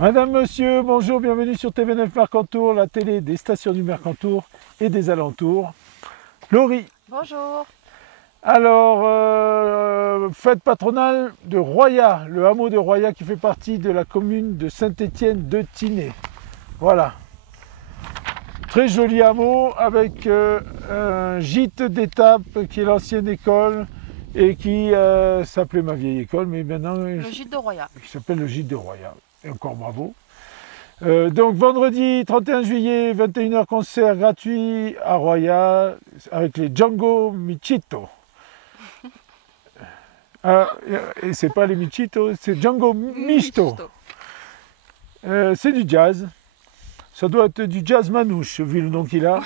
Madame, monsieur, bonjour, bienvenue sur TV9 Mercantour, la télé des stations du Mercantour et des alentours. Laurie. Bonjour. Alors, fête patronale de Royat, le hameau de Royat qui fait partie de la commune de Saint-Étienne-de-Tinée. Voilà. Très joli hameau avec un gîte d'étape qui est l'ancienne école et qui s'appelait ma vieille école, mais maintenant Le gîte de Royat. qui s'appelle le gîte de Royat. Et encore bravo. Donc vendredi 31 juillet, 21h, concert gratuit à Royat avec les Django Michito. Et c'est pas les Michito, c'est Django Michto. C'est du jazz. Ça doit être du jazz manouche, vu le nom qu'il a.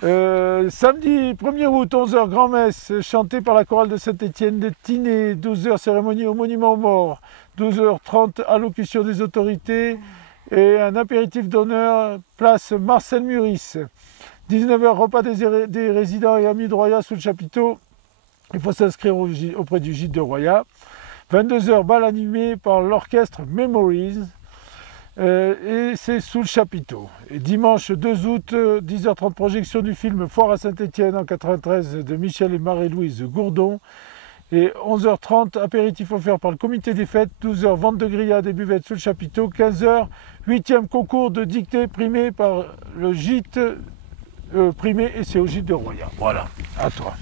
Samedi 1er août, 11h, grand-messe, chantée par la chorale de Saint-Étienne-de-Tinée. 12h, cérémonie au monument aux morts. 12h30, allocution des autorités. Et un apéritif d'honneur, place Marcel Muris. 19h, repas des résidents et amis de Royat sous le chapiteau. Il faut s'inscrire auprès du gîte de Royat. 22h, bal animé par l'orchestre Memories. Et c'est sous le chapiteau. Et dimanche 2 août, 10h30, projection du film Foire à Saint-Étienne en 93 de Michel et Marie-Louise Gourdon. Et 11h30, apéritif offert par le comité des fêtes. 12h, vente de grillades et buvettes sous le chapiteau. 15h, 8e concours de dictée primé par le gîte primé, et c'est au gîte de Royat. Voilà, à toi.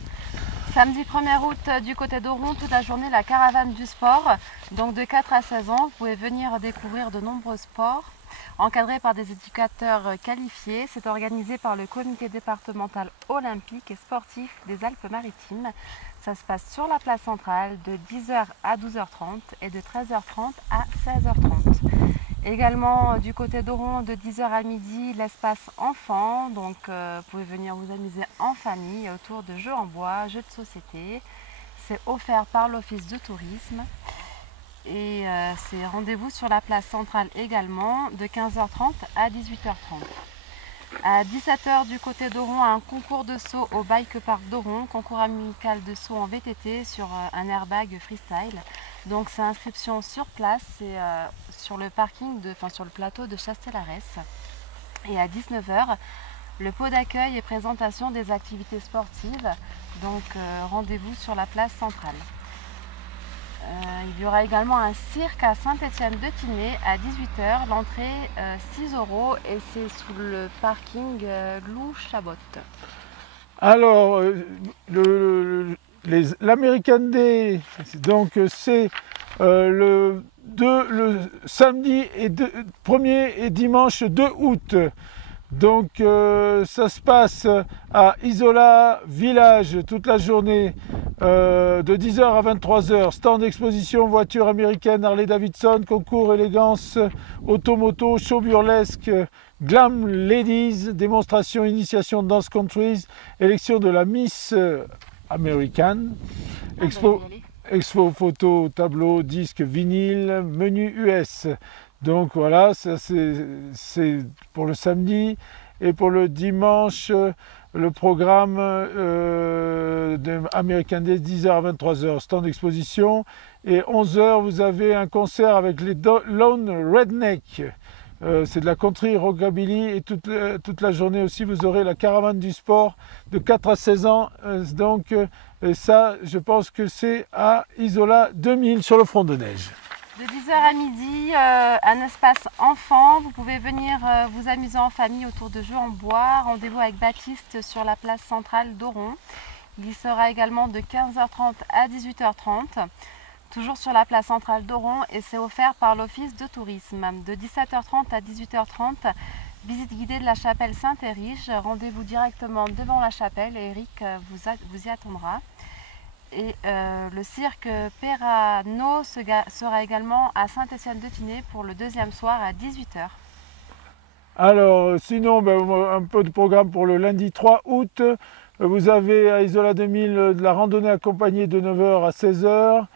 Samedi 1er août, du côté d'Oron, toute la journée, la caravane du sport. Donc de 4 à 16 ans, vous pouvez venir découvrir de nombreux sports, encadrés par des éducateurs qualifiés. C'est organisé par le comité départemental olympique et sportif des Alpes-Maritimes. Ça se passe sur la place centrale de 10h à 12h30 et de 13h30 à 16h30. Également du côté d'Oron, de 10h à midi, l'espace enfant. Donc vous pouvez venir vous amuser en famille autour de jeux en bois, jeux de société. C'est offert par l'office de tourisme. Et c'est rendez-vous sur la place centrale également, de 15h30 à 18h30. À 17h du côté d'Oron, un concours de saut au Bike Park d'Oron, concours amical de saut en VTT sur un airbag freestyle. Donc c'est inscription sur place, c'est sur le parking, sur le plateau de Chastelarès. Et à 19h, le pot d'accueil et présentation des activités sportives, donc rendez-vous sur la place centrale. Il y aura également un cirque à Saint-Étienne-de-Tinée à 18h, l'entrée 6 € et c'est sous le parking Lou Chabot. Alors, l'American Day, donc c'est le samedi 1er et dimanche 2 août. Donc ça se passe à Isola Village toute la journée, de 10h à 23h. Stand d'exposition, voitures américaines, Harley Davidson, concours élégance, automoto, show burlesque, glam ladies, démonstration, initiation de dance countries, élection de la Miss American, expo photo, tableau, disque, vinyle, menu US. Donc voilà, ça c'est pour le samedi. Et pour le dimanche, le programme de American Day, 10h à 23h, stand d'exposition. Et 11h, vous avez un concert avec les Lone Redneck. C'est de la country rockabilly. Et toute la journée aussi, vous aurez la caravane du sport de 4 à 16 ans. Donc ça, je pense que c'est à Isola 2000 sur le front de neige. De 10h à midi, un espace enfant. Vous pouvez venir vous amuser en famille autour de jeux en bois. Rendez-vous avec Baptiste sur la place centrale d'Oron. Il y sera également de 15h30 à 18h30, toujours sur la place centrale d'Oron, et c'est offert par l'office de tourisme. De 17h30 à 18h30, visite guidée de la chapelle Saint-Érige. Rendez-vous directement devant la chapelle et Eric vous y attendra. Et le cirque Perano sera également à Saint-Étienne-de-Tinée pour le deuxième soir à 18h. Alors sinon, un peu de programme pour le lundi 3 août. Vous avez à Isola 2000 de la randonnée accompagnée de 9h à 16h,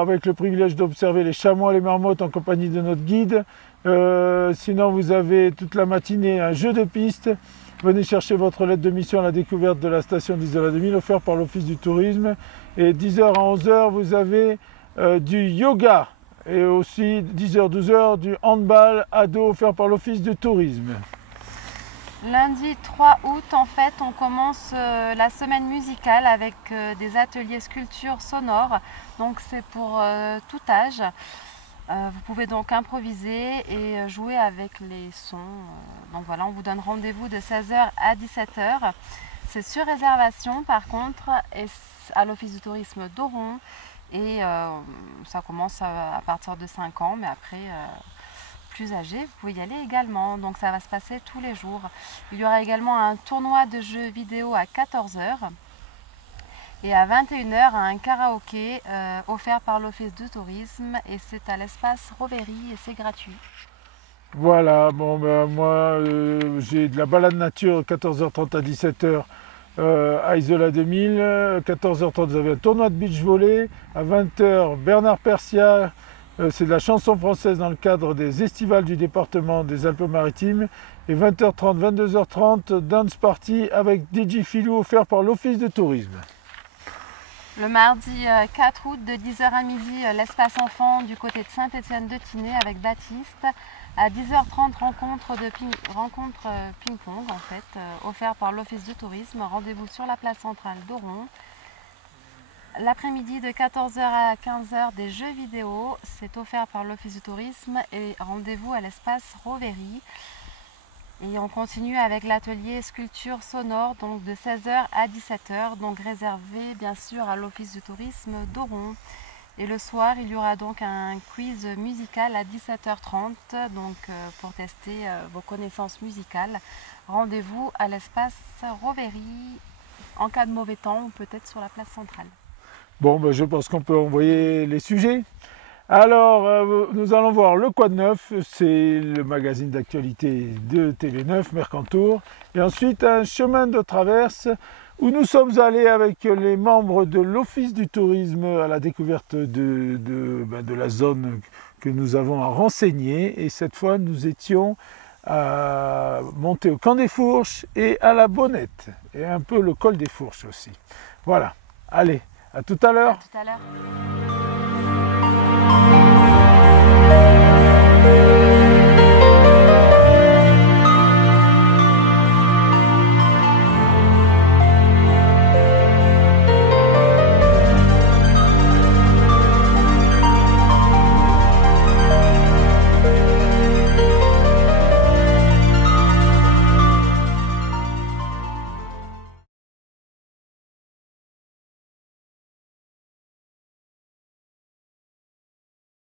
avec le privilège d'observer les chamois, les marmottes en compagnie de notre guide. Sinon vous avez toute la matinée un jeu de piste. Venez chercher votre lettre de mission à la découverte de la station d'Isola 2000 offerte par l'Office du tourisme. Et 10h à 11h, vous avez du yoga et aussi 10h-12h du handball ado offert par l'Office du tourisme. Lundi 3 août, en fait, on commence la semaine musicale avec des ateliers sculpture sonore. Donc c'est pour tout âge. Vous pouvez donc improviser et jouer avec les sons. Donc voilà, on vous donne rendez-vous de 16h à 17h. C'est sur réservation par contre, et à l'Office du tourisme d'Oron. Et ça commence à partir de 5 ans, mais après, plus âgé, vous pouvez y aller également. Donc ça va se passer tous les jours. Il y aura également un tournoi de jeux vidéo à 14h. Et à 21h, un karaoké offert par l'Office du tourisme, et c'est à l'espace Rovery et c'est gratuit. Voilà, bon ben moi j'ai de la balade nature 14h30 à 17h à Isola 2000, 14h30 vous avez un tournoi de beach volley, à 20h Bernard Persia, c'est de la chanson française dans le cadre des estivales du département des Alpes-Maritimes, et 20h30, 22h30 dance party avec DJ Filou offert par l'Office de tourisme. Le mardi 4 août de 10h à midi, l'espace enfant du côté de Saint-Étienne-de-Tinée avec Baptiste. À 10h30, rencontre ping-pong en fait, offert par l'Office du tourisme. Rendez-vous sur la place centrale d'Oron. L'après-midi de 14h à 15h, des jeux vidéo. C'est offert par l'Office du tourisme et rendez-vous à l'espace Rovery. Et on continue avec l'atelier sculpture sonore, donc de 16h à 17h, donc réservé bien sûr à l'Office du tourisme d'Oron. Et le soir, il y aura donc un quiz musical à 17h30, donc pour tester vos connaissances musicales. Rendez-vous à l'espace Rovery, en cas de mauvais temps, ou peut-être sur la place centrale. Bon, ben, je pense qu'on peut envoyer les sujets. Alors, nous allons voir le Quad Neuf, c'est le magazine d'actualité de TV9, Mercantour. Et ensuite, un chemin de traverse où nous sommes allés avec les membres de l'Office du tourisme à la découverte de la zone que nous avons à renseigner. Et cette fois, nous étions à monter au Camp des Fourches et à la Bonnette. Et un peu le col des Fourches aussi. Voilà, allez, à tout à l'heure. À tout à l'heure.